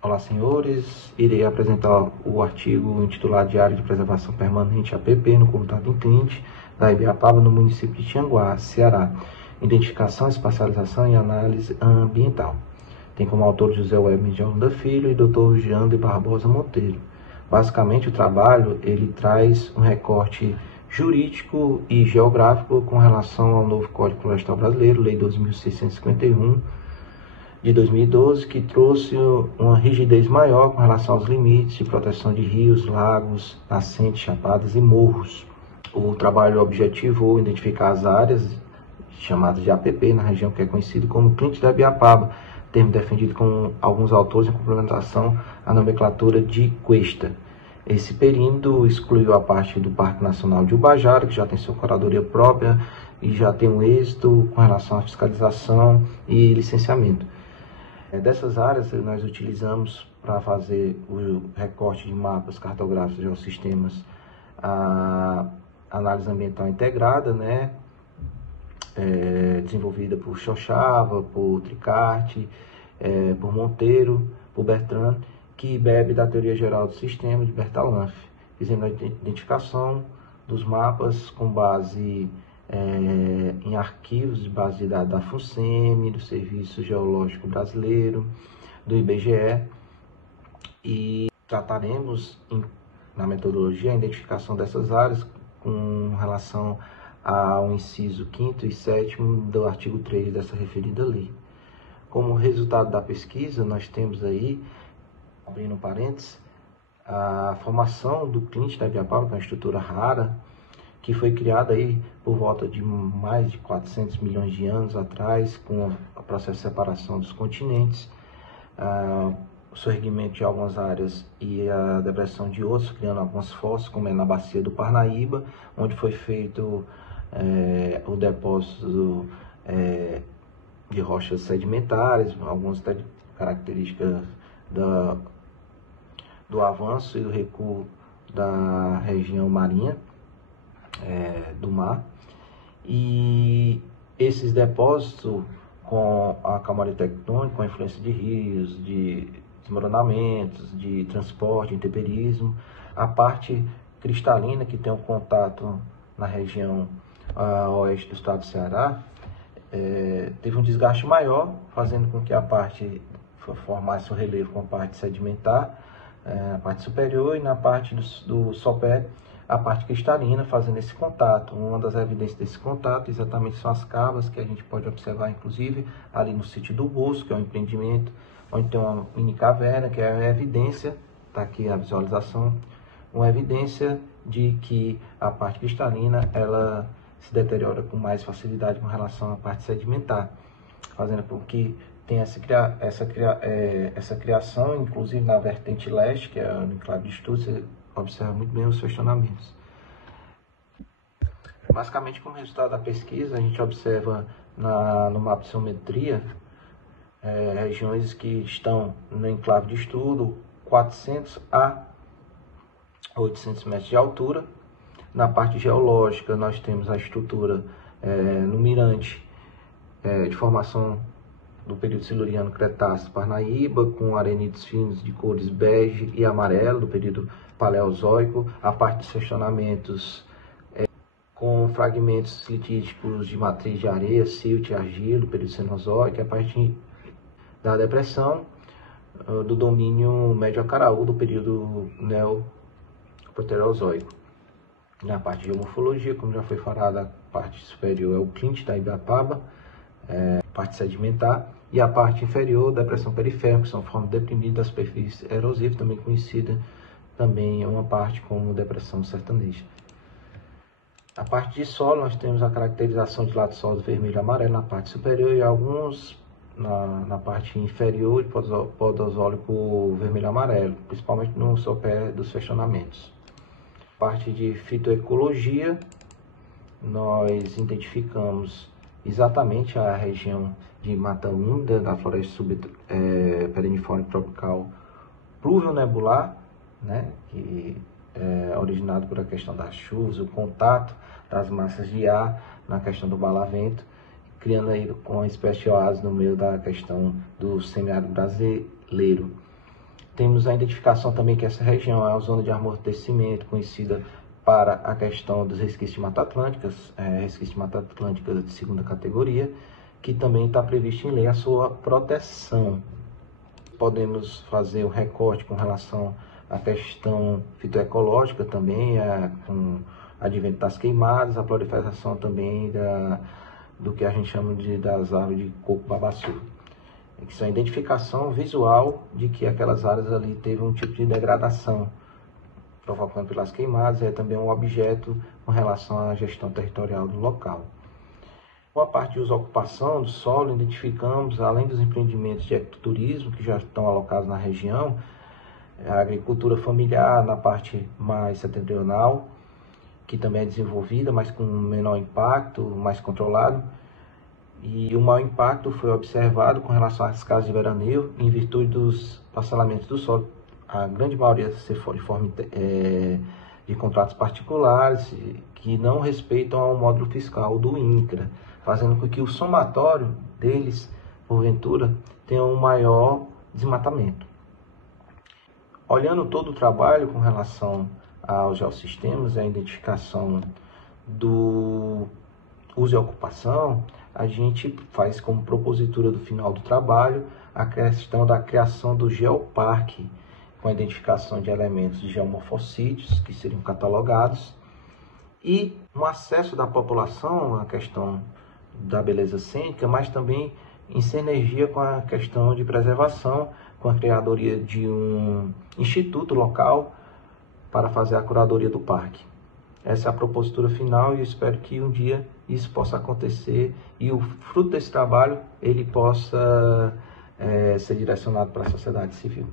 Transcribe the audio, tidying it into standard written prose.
Olá, senhores. Irei apresentar o artigo intitulado de Área de Preservação Permanente, APP, no Comitado Inclinte da Ibiapaba, no município de Tianguá, Ceará. Identificação, espacialização e análise ambiental. Tem como autor José Webber de Holanda Filho e Dr. Jean de Barbosa Monteiro. Basicamente, o trabalho ele traz um recorte jurídico e geográfico com relação ao novo Código Florestal Brasileiro, Lei 2651, de 2012, que trouxe uma rigidez maior com relação aos limites de proteção de rios, lagos, nascentes, chapadas e morros. O trabalho objetivou identificar as áreas chamadas de APP na região que é conhecido como Inclinte da Ibiapaba, termo defendido com alguns autores em complementação à nomenclatura de Cuesta. Esse perímetro excluiu a parte do Parque Nacional de Ubajara, que já tem sua curadoria própria e já tem um êxito com relação à fiscalização e licenciamento. Dessas áreas, nós utilizamos para fazer o recorte de mapas cartográficos de geossistemas, a análise ambiental integrada, né? Desenvolvida por Xoxava, por Tricarte, por Monteiro, por Bertrand, que bebe da teoria geral do sistema de Bertalanffy, fizendo a identificação dos mapas com base em arquivos de base de dados da FUNSEMI, do Serviço Geológico Brasileiro, do IBGE, e trataremos na metodologia a identificação dessas áreas com relação ao inciso 5º e 7º do artigo 3 dessa referida lei. Como resultado da pesquisa, nós temos aí, abrindo parênteses, a formação do Inclinte da Ibiapaba, que é uma estrutura rara, que foi criada aí por volta de mais de 400 milhões de anos atrás, com o processo de separação dos continentes, o surgimento de algumas áreas e a depressão de outros, criando algumas fossas, como é na bacia do Parnaíba, onde foi feito o depósito de rochas sedimentares, algumas características do avanço e do recuo da região marinha do mar, e esses depósitos com a camada tectônica, com a influência de rios, de desmoronamentos, de transporte, intemperismo, a parte cristalina que tem um contato na região oeste do estado do Ceará, teve um desgaste maior, fazendo com que a parte formasse o relevo com a parte sedimentar, a parte superior, e na parte do sopé, a parte cristalina, fazendo esse contato. Uma das evidências desse contato exatamente são as cavas, que a gente pode observar, inclusive, ali no sítio do Bolso, que é um empreendimento onde tem uma mini caverna, que é a evidência, está aqui a visualização, uma evidência de que a parte cristalina, ela se deteriora com mais facilidade com relação à parte sedimentar, fazendo com que tenha essa criação, inclusive na vertente leste, que é o enclave de estudo, você observa muito bem os questionamentos. Basicamente, como resultado da pesquisa, a gente observa no mapa de geometria regiões que estão no enclave de estudo 400 a 800 metros de altura. Na parte geológica, nós temos a estrutura no mirante de formação do período siluriano Cretáceo Parnaíba, com arenitos finos de cores bege e amarelo, do período Paleozoico, a parte dos seccionamentos com fragmentos silitíticos de matriz de areia, silt e argila, do período Cenozoico, a parte da depressão do domínio médio-acaraú, do período neoproterozoico. Na parte de geomorfologia, como já foi falado, a parte superior é o Inclinte da Ibiapaba, parte sedimentar, e a parte inferior, depressão periférica, que são formas deprimidas da superfície erosiva, também conhecida também uma parte como depressão sertaneja. Na parte de solo, nós temos a caracterização de lato-solos vermelho e amarelo na parte superior e alguns na parte inferior de podosólico vermelho e amarelo, principalmente no sopé dos fechonamentos. Parte de fitoecologia, nós identificamos exatamente a região de mata úmida da floresta perenniforme tropical pluvio-nebular, né, que é originado por a questão das chuvas, o contato das massas de ar na questão do balavento, criando aí uma espécie de oásis no meio da questão do semiárido brasileiro. Temos a identificação também que essa região é uma zona de amortecimento conhecida para a questão dos resquícios de Mata Atlântica, resquícios de Mata Atlântica de segunda categoria, que também está previsto em lei a sua proteção. Podemos fazer o recorte com relação à questão fitoecológica também, com o advento das queimadas, a proliferação também do que a gente chama das árvores de coco-babaçu. Isso é a identificação visual de que aquelas áreas ali teve um tipo de degradação, provocando pelas queimadas, é também um objeto com relação à gestão territorial do local. Com a parte de uso-ocupação do solo, identificamos, além dos empreendimentos de ecoturismo que já estão alocados na região, a agricultura familiar na parte mais setentrional, que também é desenvolvida, mas com menor impacto, mais controlado. E o maior impacto foi observado com relação às casas de veraneio, em virtude dos parcelamentos do solo. A grande maioria se for de forma de contratos particulares que não respeitam ao módulo fiscal do INCRA, fazendo com que o somatório deles, porventura, tenha um maior desmatamento. Olhando todo o trabalho com relação aos geossistemas, a identificação do uso e ocupação, a gente faz como propositura do final do trabalho a questão da criação do geoparque, com a identificação de elementos de geomorfossídeos que seriam catalogados, e um acesso da população à questão da beleza cênica, mas também em sinergia com a questão de preservação, com a criadoria de um instituto local para fazer a curadoria do parque. Essa é a propositura final e eu espero que um dia isso possa acontecer e o fruto desse trabalho ele possa ser direcionado para a sociedade civil.